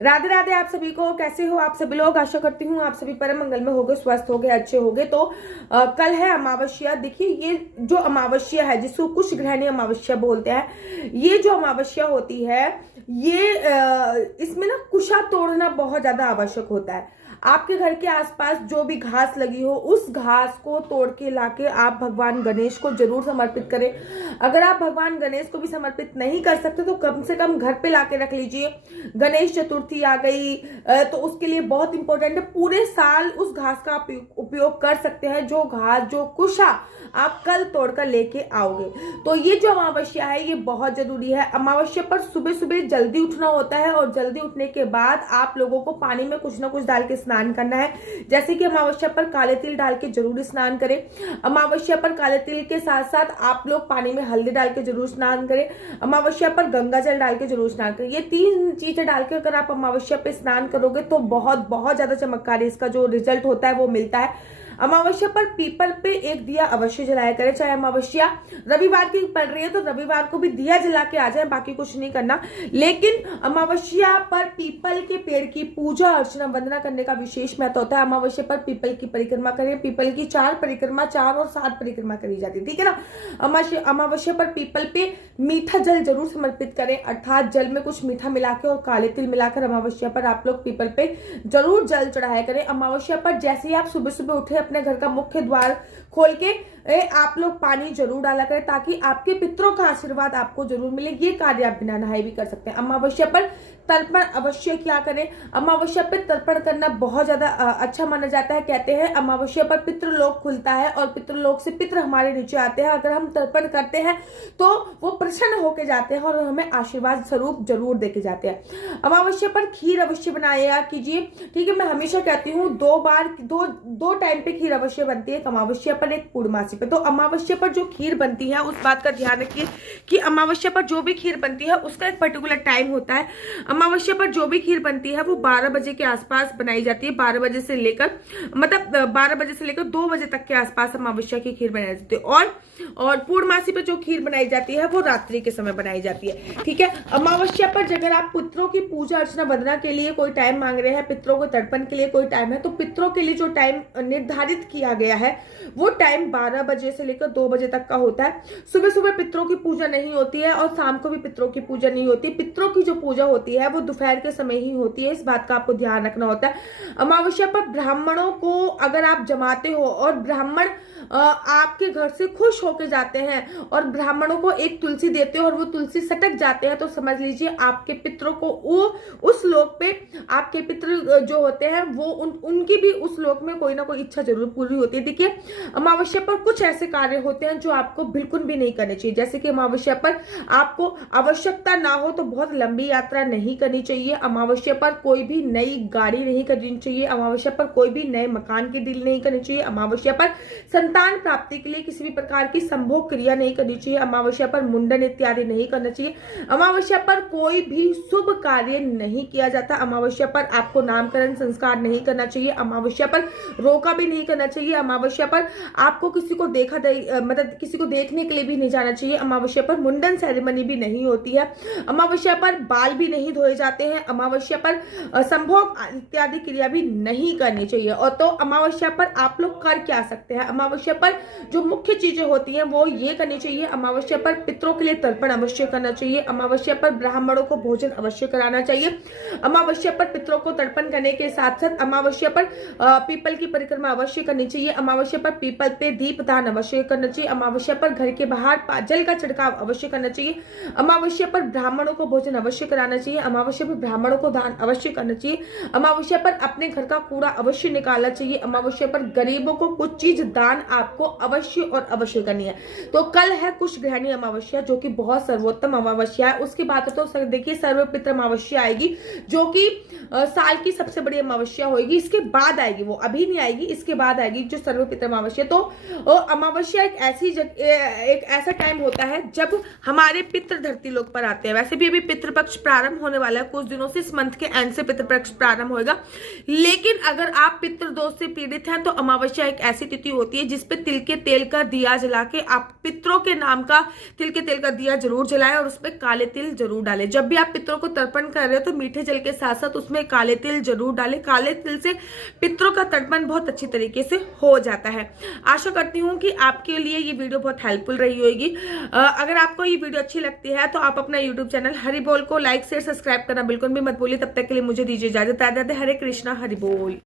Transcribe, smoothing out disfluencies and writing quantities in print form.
राधे राधे आप सभी को। कैसे हो आप सभी लोग? आशा करती हूँ आप सभी परम मंगल में होगे, स्वस्थ होगे, अच्छे होगे। तो कल है अमावस्या। देखिए, ये जो अमावस्या है जिसको कुश ग्रहणी अमावस्या बोलते हैं, ये जो अमावस्या होती है, ये इसमें ना कुशा तोड़ना बहुत ज्यादा आवश्यक होता है। आपके घर के आसपास जो भी घास लगी हो, उस घास को तोड़ के लाके आप भगवान गणेश को जरूर समर्पित करें। अगर आप भगवान गणेश को भी समर्पित नहीं कर सकते तो कम से कम घर पे लाके रख लीजिए। गणेश चतुर्थी आ गई तो उसके लिए बहुत इंपॉर्टेंट है। पूरे साल उस घास का आप उपयोग कर सकते हैं, जो घास, जो कुशा आप कल तोड़कर लेके आओगे। तो ये जो अमावस्या है ये बहुत जरूरी है। अमावस्या पर सुबह सुबह जल्दी उठना होता है और जल्दी उठने के बाद आप लोगों को पानी में कुछ ना कुछ डाल के स्नान करना है। जैसे कि अमावस्या पर काले तिल डाल के जरूर स्नान करें। अमावस्या पर काले तिल के साथ साथ आप लोग पानी में हल्दी डाल के जरूर स्नान करें। अमावस्या पर गंगा जल डाल के जरूर स्नान करें। ये तीन चीजें डाल के अगर आप अमावस्या पे स्नान करोगे तो बहुत बहुत ज्यादा चमत्कारी इसका जो रिजल्ट होता है वो मिलता है। अमावस्या पर पीपल पे एक दिया अवश्य जलाया करें। चाहे अमावस्या रविवार की पड़ रही है तो रविवार को भी दिया जला के आ जाए, बाकी कुछ नहीं करना। लेकिन अमावस्या पर पीपल के पेड़ की पूजा अर्चना वंदना करने का विशेष महत्व होता है। अमावस्या पर पीपल की परिक्रमा करें। पीपल की 4 परिक्रमा, 4 और 7 परिक्रमा करी जाती है, ठीक है ना। अमावस्या पर पीपल पे मीठा जल जरूर समर्पित करें, अर्थात जल में कुछ मीठा मिला के और काले तिल मिलाकर अमावस्या पर आप लोग पीपल पे जरूर जल चढ़ाया करें। अमावस्या पर जैसे ही आप सुबह सुबह उठे अपने घर का मुख्य द्वार खोल के आप लोग पानी जरूर डाला करें, ताकि आपके पितरों का आशीर्वाद आपको जरूर मिले। ये कार्य आप बिना नहाए भी कर सकते हैं। अमावस्या पर तर्पण अवश्य क्या करें। अमावस्या पर तर्पण करना बहुत ज्यादा अच्छा माना जाता है। कहते हैं अमावस्या पर पितृलोक खुलता है और पितृलोक से पितृ हमारे नीचे आते हैं। अगर हम तर्पण करते हैं तो वो प्रसन्न होके जाते हैं और हमें आशीर्वाद स्वरूप जरूर देके जाते हैं। अमावस्या पर खीर अवश्य बनाया कीजिए, ठीक है। मैं हमेशा कहती हूँ दो टाइम पे खीर अवश्य बनती है, एक अमावस्या पर, एक पूर्णमासी पे। तो अमावस्या पर जो खीर बनती है उस बात का ध्यान रखिए कि अमावस्या पर जो भी खीर बनती है उसका एक पर्टिकुलर टाइम होता है। अमावस्या पर जो भी खीर बनती है वो 12 बजे के आसपास बनाई जाती है। 12 बजे से लेकर 2 बजे तक के आसपास अमावस्या की खीर बनाई जाती है। और पूर्णमासी पर जो खीर बनाई जाती है वो रात्रि के समय बनाई जाती है, ठीक है। अमावस्या पर अगर आप पितरों की पूजा अर्चना वंदना के लिए कोई टाइम मांग रहे हैं, पितरों को तर्पण के लिए कोई टाइम है, तो पितरों के लिए जो टाइम निर्धारित किया गया है वो टाइम 12 बजे से लेकर 2 बजे तक का होता है। सुबह सुबह पितरों की पूजा नहीं होती है और शाम को भी पितरों की पूजा नहीं होती। पितरों की जो पूजा होती है वो दोपहर के समय ही होती है, इस बात का आपको ध्यान रखना होता है। अमावस्या पर ब्राह्मणों को अगर आप जमाते हो और ब्राह्मण आपके घर से खुश होके जाते हैं और ब्राह्मणों को एक तुलसी देते हो और वो तुलसी सटक जाते हैं, तो समझ लीजिए आपके पितरों को उस लोक पे, आपके पितृ जो होते हैं वो उनकी भी उस लोक में कोई ना कोई इच्छा जरूर पूरी होती है। देखिए, अमावस्या पर कुछ ऐसे कार्य होते हैं जो आपको बिल्कुल भी नहीं करने चाहिए। जैसे कि अमावस्या पर आपको आवश्यकता ना हो तो बहुत लंबी यात्रा नहीं करनी चाहिए। अमावस्या पर कोई भी नई गाड़ी नहीं करनी चाहिए। अमावस्या पर कोई भी नए मकान की डील नहीं करनी चाहिए। अमावस्या पर संतान प्राप्ति के लिए किसी भी प्रकार की संभोग क्रिया नहीं करनी चाहिए। अमावस्या पर मुंडन इत्यादि नहीं करना चाहिए। अमावस्या पर कोई भी शुभ कार्य नहीं किया जाता। अमावस्या पर आपको नामकरण संस्कार नहीं करना चाहिए। अमावस्या पर रोका भी नहीं करना चाहिए। अमावस्या पर आपको किसी को किसी को देखने के लिए भी नहीं जाना चाहिए। अमावस्या पर मुंडन सेरेमनी भी नहीं होती है। अमावस्या पर बाल भी नहीं धोए जाते हैं। अमावस्या पर संभोग इत्यादि क्रिया भी नहीं करनी चाहिए। और तो अमावस्या पर आप लोग कर क्या सकते हैं? अमावस्या पर जो मुख्य चीजें होती हैं वो ये करनी चाहिए। अमावस्या पर पितरों के लिए तर्पण अवश्य करना चाहिए। अमावस्या पर ब्राह्मणों को भोजन अवश्य कराना चाहिए। अमावस्या पर पितरों को तर्पण करने के साथ साथ अमावस्या पर पीपल की परिक्रमा अवश्य करनी चाहिए। अमावस्या पर पीपल पे दीप दान अवश्य करना चाहिए। अमावस्या पर घर के बाहर जल का छिड़काव अवश्य करना चाहिए। अमावस्या पर ब्राह्मणों को भोजन अवश्य कराना चाहिए। अमावस्या पर ब्राह्मणों को दान अवश्य करना चाहिए। अमावस्या पर अपने घर का कूड़ा अवश्य निकालना चाहिए। अमावस्या पर गरीबों को कुछ चीज दान आपको अवश्य और अवश्य करनी है। तो कल है कुश ग्रहणी अमावस्या, जो कि बहुत सर्वोत्तम अमावस्या है। उसके बाद तो देखिए सर्वपित्र अमावस्या आएगी, जो कि साल की सबसे बड़ी अमावस्या होगी। इसके बाद आएगी, वो अभी नहीं आएगी, इसके बाद आएगी जो सर्वपितृ अमावस्या। तो अमावस्या एक ऐसा टाइम होता है जब हमारे पितृ धरती लोक पर आते हैं। वैसे भी अभी पितृपक्ष प्रारंभ होने वाला है, कुछ दिनों से, इस मंथ के एंड से पितृपक्ष प्रारंभ होगा। लेकिन अगर आप पितृदोष से पीड़ित हैं तो अमावस्या एक ऐसी तिथि होती है जिसपे तिल के तेल का दिया जला के आप पितरों के नाम का तिल के तेल का दिया जरूर जलाएं और उसमें काले तिल जरूर डालें। जब भी आप पितरों को तर्पण कर रहे हो तो मीठे जल के साथ साथ उसमें काले तिल जरूर डालें। काले तिल से पितरों का तर्पण बहुत अच्छी तरीके से हो जाता है। आशा करती हूँ कि आपके लिए ये वीडियो बहुत हेल्पफुल रही होगी। अगर आपको ये वीडियो अच्छी लगती है तो आप अपना यूट्यूब चैनल हरि बोल को लाइक शेयर सब्सक्राइब करना बिल्कुल भी मत भूलिए। तब तक के लिए मुझे दीजिए इजाजत। हरे कृष्णा, हरि बोल।